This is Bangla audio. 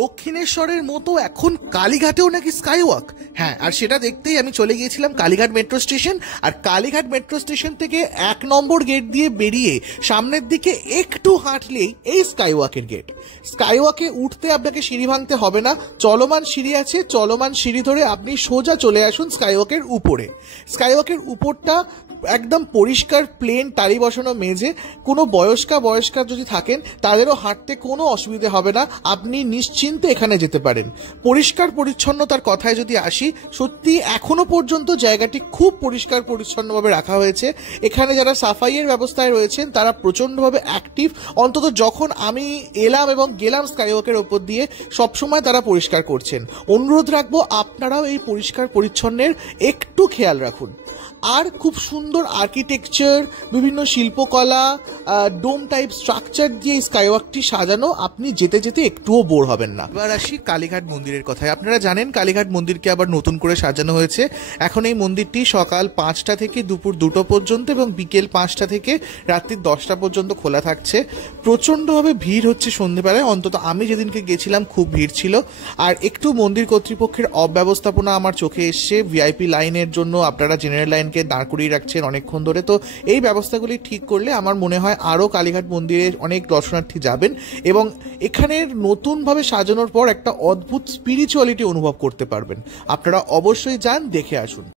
দক্ষিণেশ্বরের মতো এখন কালীঘাটেও নাকি স্কাইওয়াক। হ্যাঁ, আর সেটা দেখতেই আমি চলে গিয়েছিলাম কালীঘাট মেট্রো স্টেশন। আর কালীঘাট মেট্রো স্টেশন থেকে 1 নম্বর গেট দিয়ে বেরিয়ে সামনের দিকে একটু হাঁটলেই এই স্কাইওয়াকের গেট। স্কাইওয়াকে উঠতে আপনাকে সিঁড়ি ভাঙতে হবে না, চলমান সিঁড়ি আছে, চলমান সিঁড়ি ধরে আপনি সোজা চলে আসুন স্কাইওয়াকের উপরে। স্কাইওয়াকের উপরটা একদম পরিষ্কার, প্লেন, টালি বসানো মেঝে। কোনো বয়স্কা যদি থাকেন তাদেরও হাঁটতে কোনো অসুবিধে হবে না, আপনি নিশ্চিন্তে এখানে যেতে পারেন। পরিষ্কার পরিচ্ছন্নতার কথায় যদি আসি, সত্যি এখনো পর্যন্ত জায়গাটি খুব পরিষ্কার পরিচ্ছন্নভাবে রাখা হয়েছে। এখানে যারা সাফাইয়ের ব্যবস্থায় রয়েছেন তারা প্রচণ্ডভাবে অ্যাক্টিভ। অন্তত যখন আমি এলাম এবং গেলাম স্কাইওয়াকের ওপর দিয়ে, সবসময় তারা পরিষ্কার করছেন। অনুরোধ রাখবো আপনারাও এই পরিষ্কার পরিচ্ছন্নের একটু খেয়াল রাখুন। আর খুব সুন্দর আর্কিটেকচার, বিভিন্ন শিল্পকলা, ডোম টাইপ স্ট্রাকচার দিয়ে স্কাইওয়াকটি সাজানো, আপনি যেতে যেতে একটুও বোর হবেন না। এবার আসি কালীঘাট মন্দিরের কথায়। আপনারা জানেন কালীঘাট মন্দিরকে আবার নতুন করে সাজানো হয়েছে। এখন এই মন্দিরটি সকাল 5টা থেকে দুপুর 2টো পর্যন্ত এবং বিকেল 5টা থেকে রাত্রি 10টা পর্যন্ত খোলা থাকছে। প্রচণ্ডভাবে ভিড় হচ্ছে সন্ধ্যেবেলায়, অন্তত আমি যেদিনকে গেছিলাম খুব ভিড় ছিল। আর একটু মন্দির কর্তৃপক্ষের অব্যবস্থাপনা আমার চোখে এসছে। ভিআইপি লাইনের জন্য আপনারা জেনারেল লাইনকে দাঁড় করিয়ে রাখছেন অনেকক্ষণ ধরে। তো এই ব্যবস্থাগুলি ঠিক করলে আমার মনে হয় আরও কালীঘাট মন্দিরে অনেক দর্শনার্থী যাবেন এবং এখানের নতুনভাবে সাজানোর পর একটা অদ্ভুত স্পিরিচুয়ালিটি অনুভব করতে পারবেন। আপনারা অবশ্যই যান, দেখে আসুন।